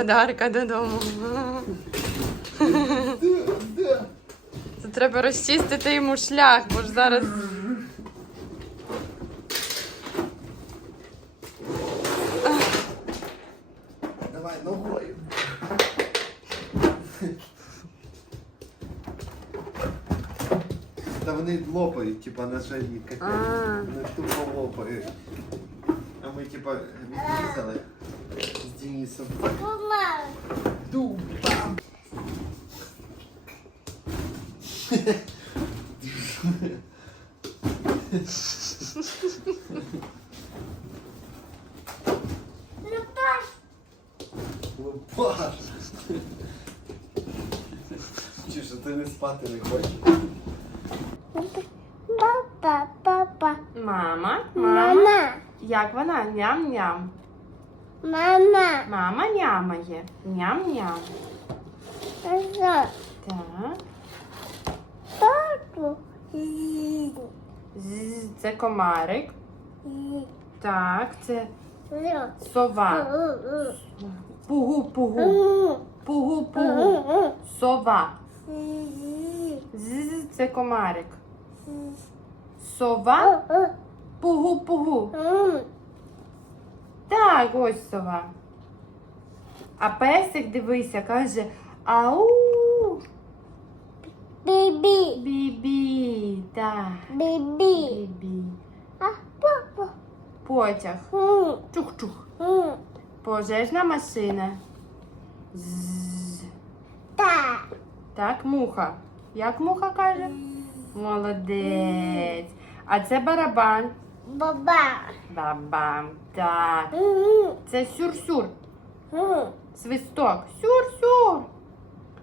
подарка додому. Це треба розчистити йому шлях, бо ж зараз. Давай ногою. Та вони лопають, типа на жарі. А. Вони тупо лопають. А ми типа відрізали Денисом. Мама. Дуба. Лупаш. Лупаш. Чи що ти не спати не хочеш? Папа, папа. Мама, Мама. Як вона? Ням-ням. Мама. Мама нямає. Ням-ням. Так. Тату. Це комарик. Так, це сова. Пугу-пугу. Пугу-пугу. Сова. З, це комарик. Сова. Пугу-пугу. Так, ось сова. А песик, дивися, каже ау. Бібі. Бібі. Так. Бібі. Бібі. А папа. Потяг. Чух-чух. Пожежна машина. З. Так. Так, муха. Як муха каже? Молодець. А це барабан. Баба. Бабам. Так. Це сюр-сюр. Свисток. Сюр-сюр.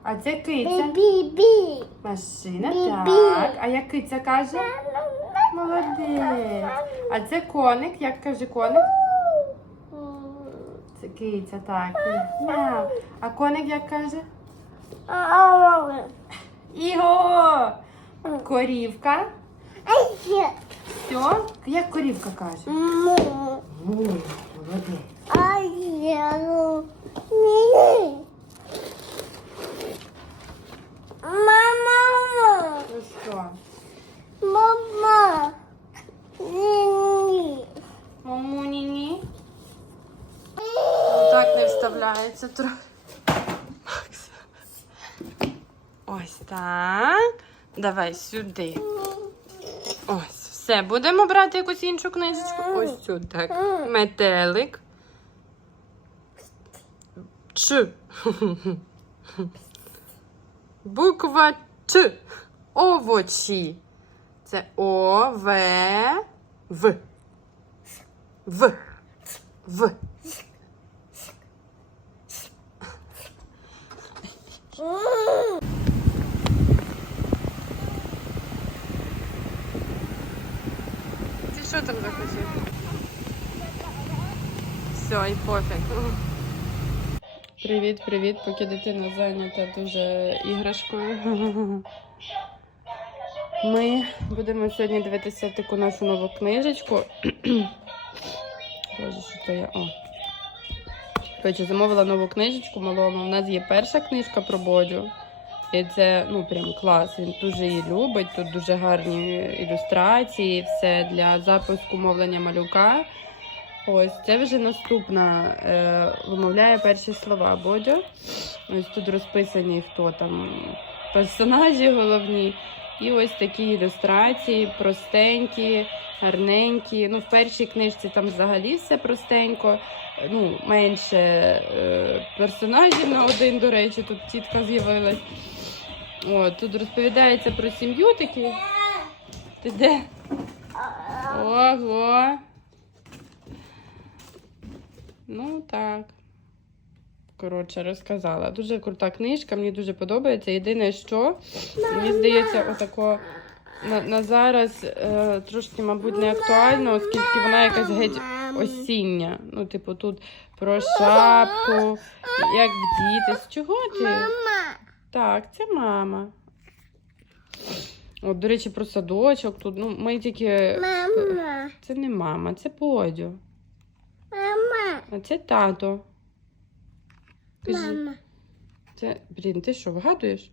А це киця. Бібі. Машина. Так. А як киця каже? Молодець. А це коник. Як каже коник? Це киця, так. Мяу. А коник як каже? Іго! Корівка. Все. Як корівка каже? Му. Молодець. Мама, Ну що? мама, ні. Мамуні-ні? Так не вставляється трохи. Макс. Ось так. Давай сюди. Все. Будемо брати якусь іншу книжечку. Ось цю так. Метелик. Ч. Буква Ч. Овочі. Це О, В, В. В. В. що там захотів? Все, і пофіг. Привіт, привіт, поки дитина зайнята дуже іграшкою. Ми будемо сьогодні дивитися таку нашу нову книжечку. Боже, що то я? О. Коротше, замовила нову книжечку малому. У нас є перша книжка про Бодю. І це ну прям клас. Він дуже її любить. Тут дуже гарні ілюстрації, все для запуску мовлення малюка. Ось це вже наступна. Е, вимовляє перші слова Бодю. Ось тут розписані, хто там персонажі головні. І ось такі ілюстрації, простенькі, гарненькі. Ну, в першій книжці там взагалі все простенько. Ну, менше е, персонажів на один, до речі, тут тітка з'явилась. От, тут розповідається про сім'ю такі. Ти де? Ого. Ну так. Коротше, розказала. Дуже крута книжка, мені дуже подобається. Єдине, що мені здається, отако на, на зараз е, трошки, мабуть, не актуально, оскільки вона якась геть осіння. Ну, типу, тут про шапку, як вдітись. Чого ти? Так, це мама. От, до речі, про садочок тут. Ну, ми тільки. мама, Це не мама, це Бодю. мама, А це тато. Кажи. Мама. Це, блін, ти що, вгадуєш?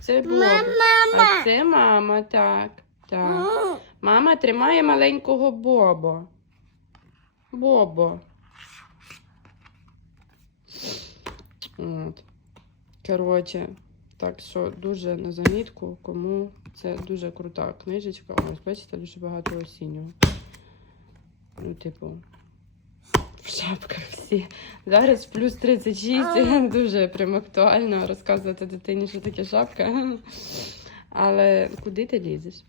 Це Бобо. Мама. А це мама, так. Так. Мама тримає маленького Бобо. Бобо. От. Коротше, так що дуже на замітку, кому це дуже крута книжечка. Ось, бачите, дуже багато осіннього. Ну, типу, в шапках всі. Зараз плюс 36, дуже прям актуально розказувати дитині, що таке шапка. Але куди ти лізеш?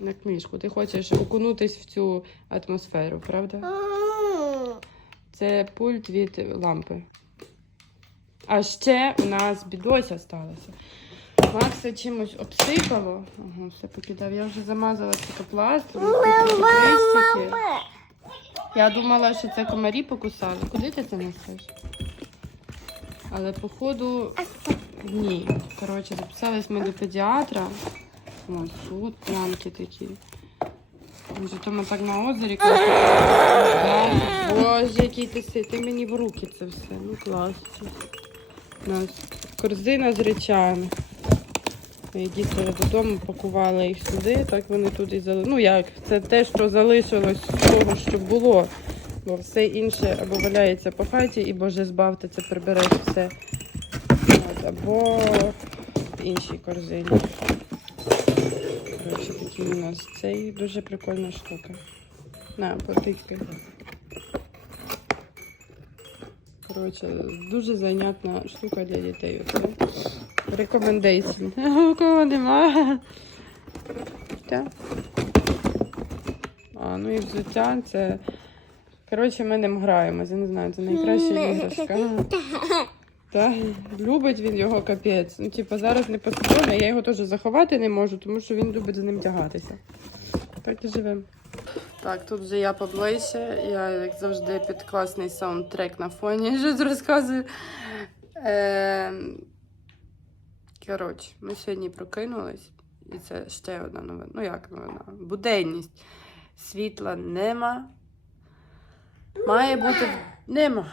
На книжку. Ти хочеш окунутись в цю атмосферу, правда? Це пульт від лампи. А ще у нас бідося сталося. Макса чимось обсипало. Ага, все покидав. Я вже замазала цикопластром. крестики. Я думала, що це комарі покусали. Куди ти це несеш? Але походу ні. Коротше, записались ми до педіатра. О, тут плямки такі. Може, то ми так на озері. Боже, який ти си. Ти мені в руки це все. Ну клас. У нас корзина з речами. Ми дітей додому пакували їх сюди, так вони тут і зали... Ну як, це те, що залишилось з того, що було. Бо все інше або валяється по хаті, і Боже збавте, це прибереш все. От, або в іншій корзині. Коротше, такий у нас цей дуже прикольна штука. На, потикай. Коротше, дуже зайнятна штука для дітей. Оце. Рекомендації. У кого нема. Так. А, ну і взуття це. Коротше, ми ним граємося. Я не знаю, це найкраща іграшка. Так, любить він його капець. Ну, типу, зараз не потрібно, я його теж заховати не можу, тому що він любить за ним тягатися. Так і живемо. Так, тут вже я поближче. Я, як завжди, під класний саундтрек на фоні щось розказую. Е... Коротше, ми сьогодні прокинулись, і це ще одна новина. Ну, як новина? Буденність. Світла нема. Має бути. Нема.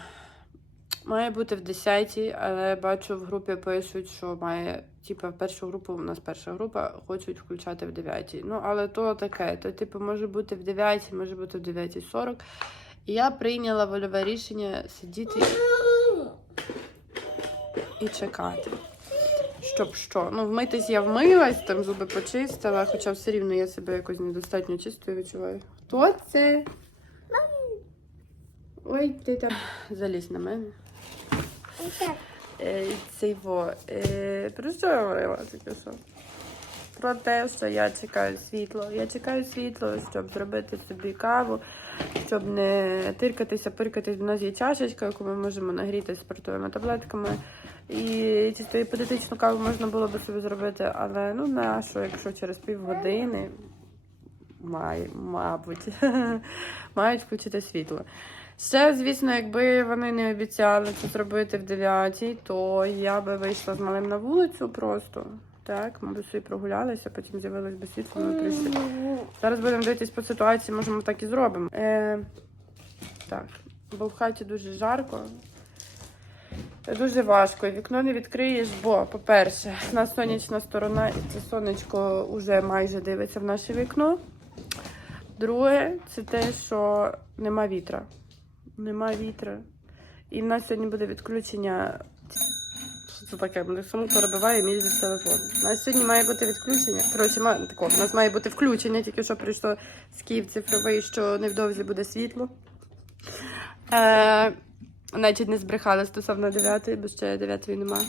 Має бути в 10, але бачу в групі пишуть, що має, типу, першу групу, у нас перша група, хочуть включати в 9. Ну, але то таке, то, типу, може бути в 9, може бути в 9.40. І я прийняла вольове рішення сидіти і чекати. Щоб що? Ну, вмитись я вмилась, там зуби почистила, хоча все рівно я себе якось недостатньо чистою відчуваю. Хто це? Ой, ти там залізь на мене. Е, Цей во. Е, про що я говорила тільки що? Про те, що я чекаю світло. Я чекаю світло, щоб зробити собі каву, щоб не тиркатися, пиркатись. У нас є чашечка, яку ми можемо нагріти спиртовими таблетками. І чисто іпотетичну каву можна було би собі зробити, але ну на що, якщо через півгодини, має, мабуть, мають включити світло. Ще, звісно, якби вони не обіцяли це зробити в 9, то я би вийшла з малим на вулицю просто. Так, ми б собі прогулялися, потім з'явилось би світло, ми прийшли. Зараз будемо дивитись по ситуації, може ми так і зробимо. Е, так, бо в хаті дуже жарко. Дуже важко. Вікно не відкриєш, бо, по-перше, у нас сонячна сторона, і це сонечко вже майже дивиться в наше вікно. Друге, це те, що нема вітра. Нема вітра. І в нас сьогодні буде відключення. Що це таке? Мене саму перебиває мій телефон. У нас сьогодні має бути відключення. Коротше, ма... тако, у нас має бути включення, тільки що прийшло з Київ цифровий, що невдовзі буде світло. Е, Значить, не збрехали стосовно 9, бо ще 9 нема.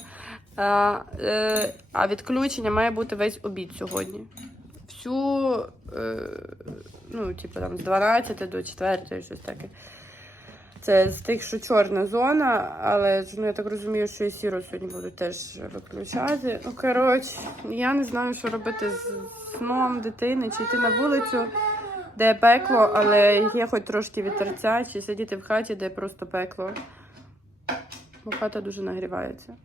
А, е, а відключення має бути весь обід сьогодні. Всю, е, ну, типу, там, з 12 до 4, щось таке. Це з тих, що чорна зона, але ну, я так розумію, що і сіро сьогодні будуть теж виключати. Ну, коротше, я не знаю, що робити з сном дитини, чи йти на вулицю, де пекло, але є хоч трошки вітерця, чи сидіти в хаті, де просто пекло. Бо хата дуже нагрівається.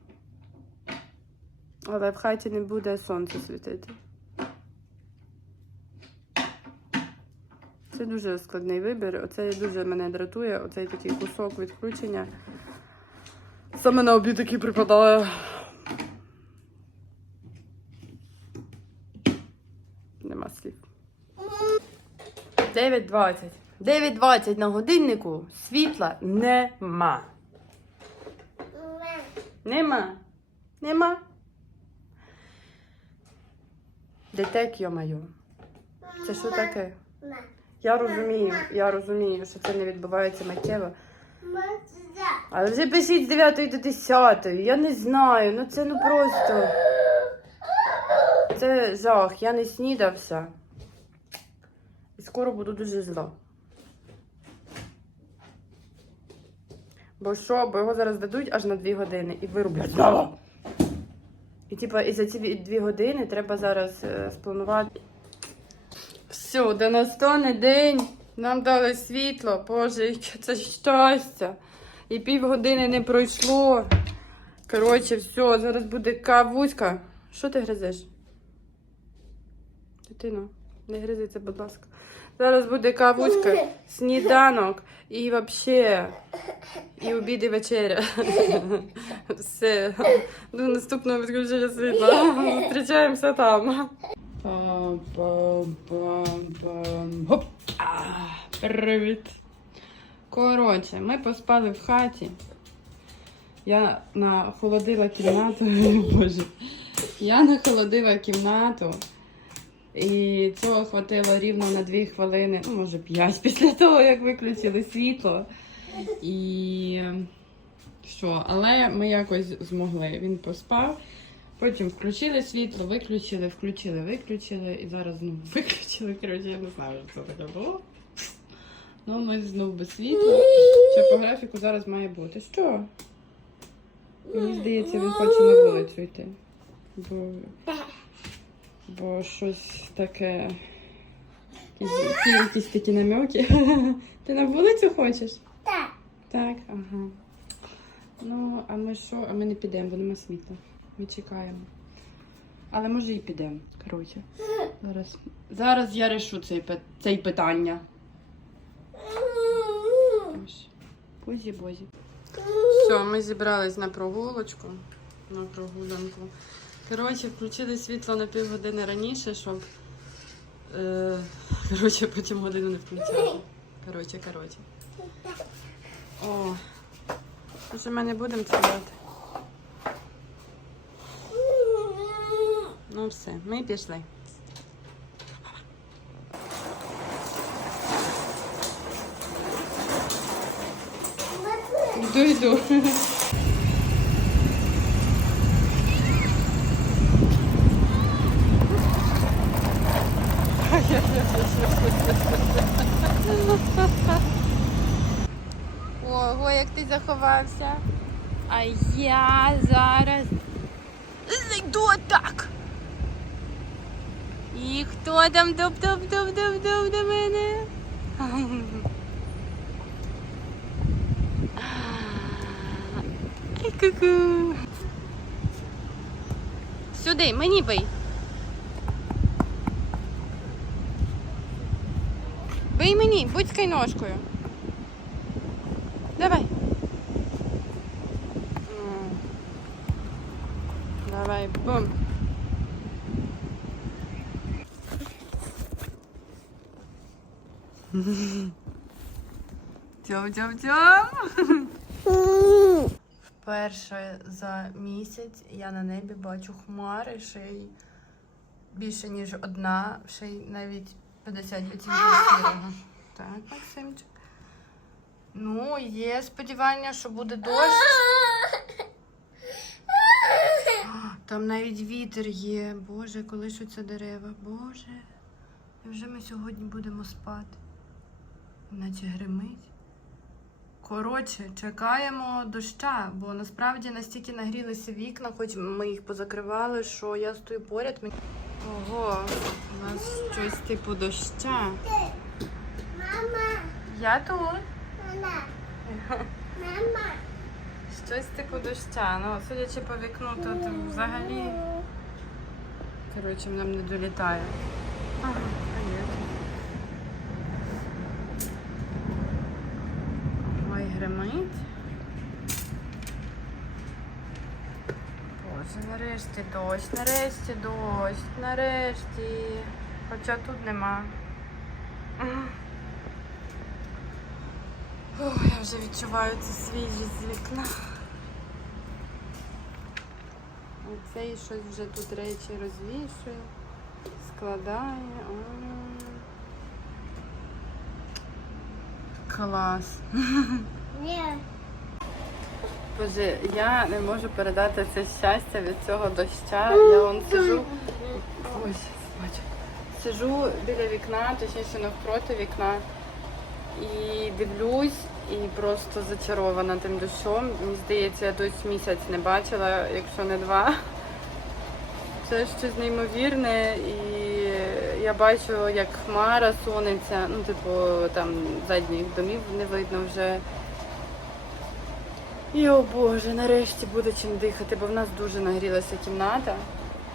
Але в хаті не буде сонце світити. Це дуже складний вибір. Оце дуже мене дратує. Оцей такий кусок відключення. Саме на обід який припадає. Нема слів. 9.20. 9.20 на годиннику. Світла нема. Нема. Нема. Детек, йо-моє. Це що таке? Я розумію, я розумію, що це не відбувається миттєво. Але вже пишіть з 9 до 10. Я не знаю. Ну це ну просто. Це жах. Я не снідався. І скоро буду дуже зла. Бо що, бо його зараз дадуть аж на 2 години і вирублять знову. І типа, і за ці 2 години треба зараз е, спланувати. До настане день. Нам дали світло. Боже, яке це щастя. І півгодини не пройшло. Коротше, все, зараз буде кавуська. Що ти гризеш? Дитино, не гризи це, будь ласка. Зараз буде кавуська, сніданок і взагалі. І обід і вечеря. Все. До наступного відключення світла. Зустрічаємося там. Привіт. Коротше, ми поспали в хаті. Я нахолодила кімнату. Боже. Я нахолодила кімнату. І цього хватило рівно на 2 хвилини, ну, може 5 після того, як виключили світло. І що, але ми якось змогли. Він поспав. Потім включили світло, виключили, включили, виключили. І зараз знову виключили. Коротше, я не знаю, що це таке було. Ну, ми знову без світла. Ще по графіку зараз має бути. Що? Мені здається, він хоче на вулицю йти. Бо, бо щось таке. Якісь, якісь такі намеки. Ти на вулицю хочеш? Так. Так, ага. Ну, а ми що? А ми не підемо, бо нема світла. Ми чекаємо. Але може і підемо. Коротше. Зараз, зараз я решу цей, цей питання. Бозі-бозі. Все, ми зібрались на прогулочку. На прогулянку. Коротше, включили світло на півгодини раніше, щоб. Е, коротше, потім годину не включали. Коротше, коротше. О. Вже ми не будемо це Ну все, ми пішли. Йду, йду. Ого, як ти заховався. А я зараз зайду так. І хто там топ-топ-топ-топ-топ до мене? Ай, ку-ку. Сюди, мені бий. Бий мені, будь ножкою. Давай. М. Давай, бум. Тьом, тьом, тьом. Вперше за місяць я на небі бачу хмари, ще й більше, ніж одна, ще й навіть 50% сірого. Так, Максимчик. Ну, є сподівання, що буде дощ. Там навіть вітер є. Боже, коли ж це дерева. Боже. Невже ми сьогодні будемо спати? Наче гримить. Коротше, чекаємо доща, бо насправді настільки нагрілися вікна, хоч ми їх позакривали, що я стою поряд. Ого, у нас щось типу доща. Мама, Я тут. мама, мама. Щось типу доща. Ну, судячи по вікну, тут взагалі. Коротше, нам не долітає. Ага, привіт. Ой, гримить. Боже, нарешті дощ, нарешті дощ, нарешті. Хоча тут нема. Ох, я вже відчуваю цю свіжість з вікна. Оцей щось вже тут речі розвішує, складає. Клас. Ні. Боже, я не можу передати це щастя від цього доща. Я вон сижу. Ось, бачу. Сижу біля вікна, точніше навпроти вікна. І дивлюсь, і просто зачарована тим дощом. Мені здається, я дощ місяць не бачила, якщо не два. Це щось неймовірне, і я бачу, як хмара сониться, ну, типу, там задніх домів не видно вже. І о Боже, нарешті буде чим дихати, бо в нас дуже нагрілася кімната.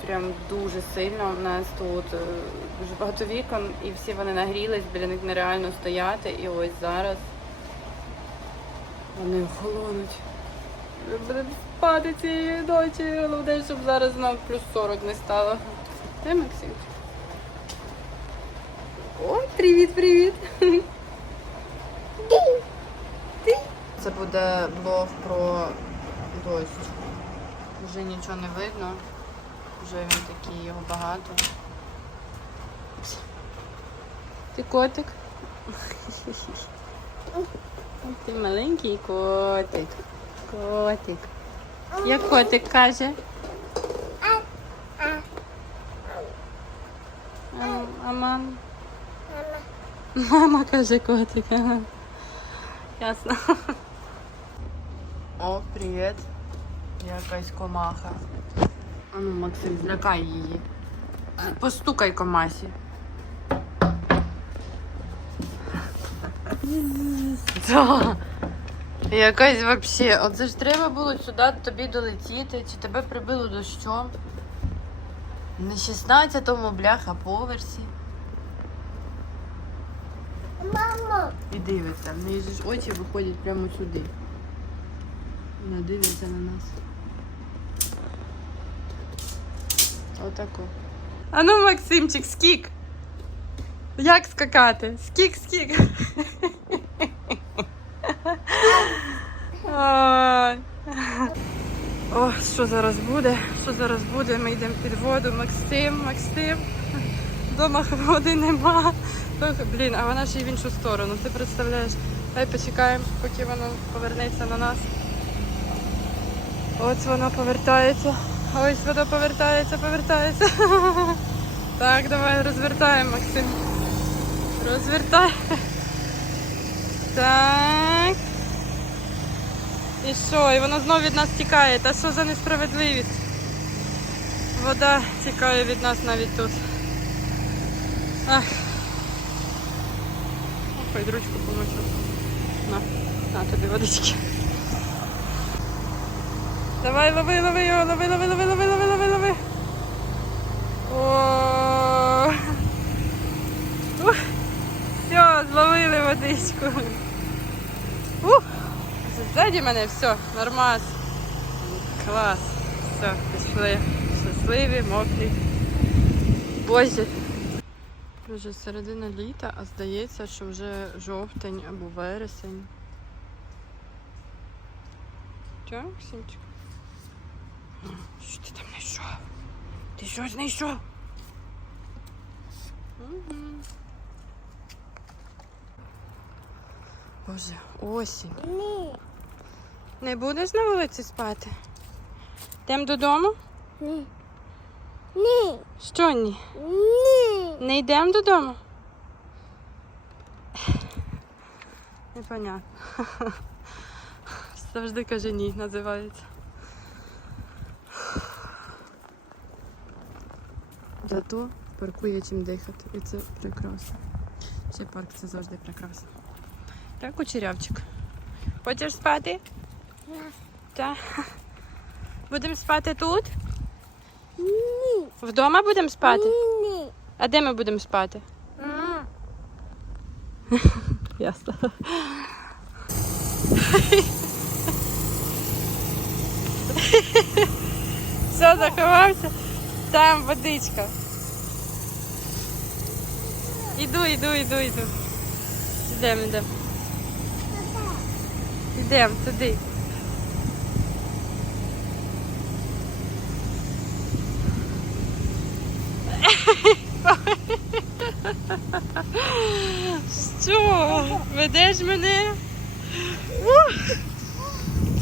Прям дуже сильно. У нас тут е, дуже багато вікон, і всі вони нагрілись, біля них нереально стояти. І ось зараз вони охолонуть. Будемо спати цієї ночі. Головне, щоб зараз нам плюс 40 не стало. Де Максим? О, привіт, привіт! Це буде блог про дощ. Вже нічого не видно. Вже він такий, його багато. Ти котик? Ти маленький котик. Котик. Як котик каже? А, а, мам? мама. Мама каже котик. Ясно. О, привіт. Якась комаха. А ну, Максим, злякай її. Постукай комасі. Да. Якась вообще. Оце ж треба було сюди тобі долетіти, чи тебе прибило дощом. На 16-му бляха поверсі. Мамо. І дивиться. В неї ж очі виходять прямо сюди. Вона дивиться на нас. Отако. А ну, Максимчик, скік. Як скакати? Скік, скік. О, що зараз буде? Що зараз буде? Ми йдемо під воду. Максим, Максим. Дома води нема. Ох, Блін, а вона ще й в іншу сторону. Ти представляєш? Дай почекаємо, поки вона повернеться на нас. Ось вона повертається. Ось вона повертається, повертається. Так, давай розвертаємо, Максим. Розвертай. Так. І що? І вона знову від нас тікає. Та що за несправедливість? Вода тікає від нас навіть тут. Ах. Ой, ручку помочу. На, на тобі водички. Давай, лови, лови його, лови, лови, лови, лови, лови, лови, лови. О. Ух. Все, зловили водичку. Ух. Ззаді мене все, нормас. Клас. Все, пішли. Щасливі, мокрі. Боже. Вже середина літа, а здається, що вже жовтень або вересень. Чо, Максимчик? Що ти там знайшов? Ти що знайшов? Мгм. Боже, осінь. Ні. Не будеш на вулиці спати? Йдемо додому? Ні. Ні. Що ні? Ні. Не йдемо додому? Непонятно. Завжди каже ні, називається. Зато паркує чим дихати. І це прекрасно. Ще парк це завжди прекрасно. Так, кучерявчик. Хочеш спати? Так. Будемо спати тут? Ні. Вдома будемо спати? Ні. А де ми будемо спати? Ясно. Все, заховався. Там водичка. Іду, іду, іду, іду. Ідемо, ідемо. Ідемо туди. Що? Ведеш мене?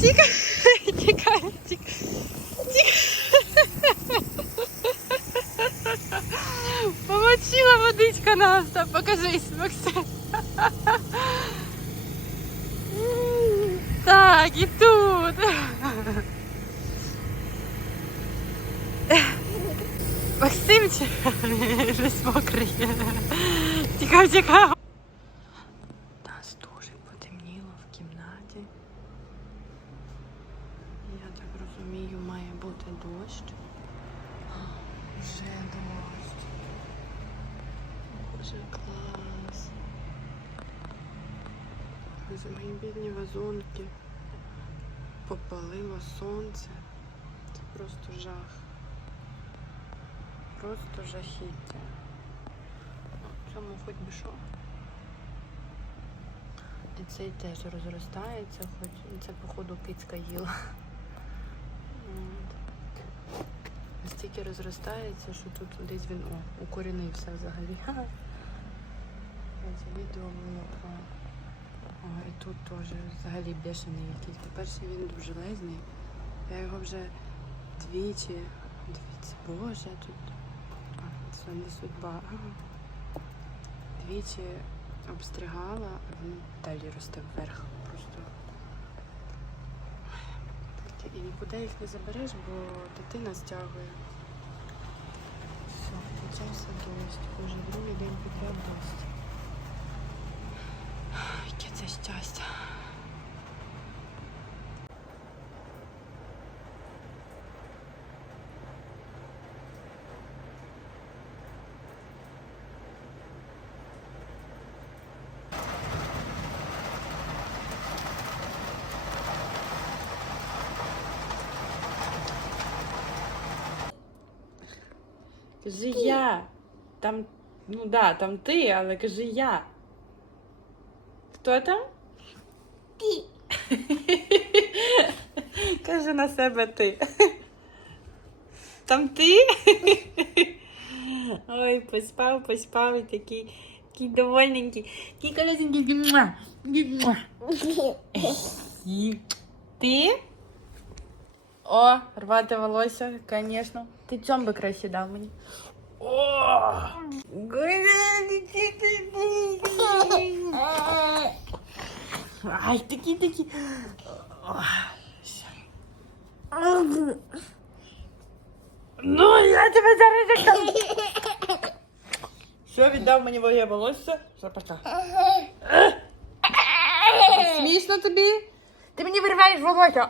Тікай, тікай, тікай. Водичка нас, там покажись, Максим. Так, і тут. Максимчик, весь мокрий. Тікав, тікав. Нас дуже потемніло в кімнаті. Я так розумію, має бути дощ. Вже дощ. Боже, клас. За мої бідні вазонки. Попалило сонце. Це просто жах. Просто жахіття. Ну, Цьому хоч би що. І цей теж розростається, хоч це, походу, кицька їла. Настільки розростається, що тут десь він о, укорінився взагалі. Це відео було про. О, і тут теж взагалі бешений якийсь. По-перше, він дуже лезний. Я його вже двічі. Дивіться, боже, тут. А, це не судьба. Двічі обстригала, а він далі росте вверх. Просто. І нікуди їх не забереш, бо дитина стягує. Все, почався дощ. Уже другий день підряд дощ. Щастя. Кажи я. Там, ну да, там ти, але кажи я. Хто там? Ти. Каже на себе ти. Там ти? Ой, поспав, поспав і такий, такий довольненький. Такий колесенький. Ти? О, рвати волосся, звісно. Ти цьом би краще дав мені. Ай, такі, такі. Ну, я тебе зараз як Що віддав мені моє волосся? Все, пока. Смішно тобі? Ти мені вириваєш волосся.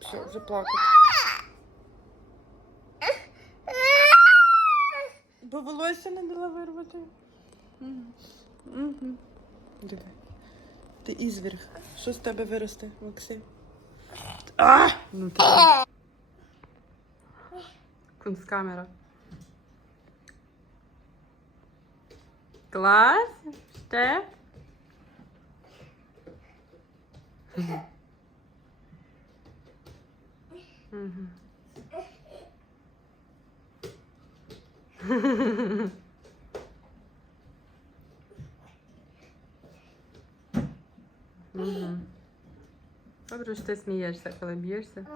Все, вже плакати. Бо волосся не дала вирвати. Мгм. Диви. Ти ізверг. Що з тебе виросте, Максим? А! Ну ти. Кунсткамера. Клас. Ще. Мгм. Угу. Добре, що ти смієшся, коли б'єшся.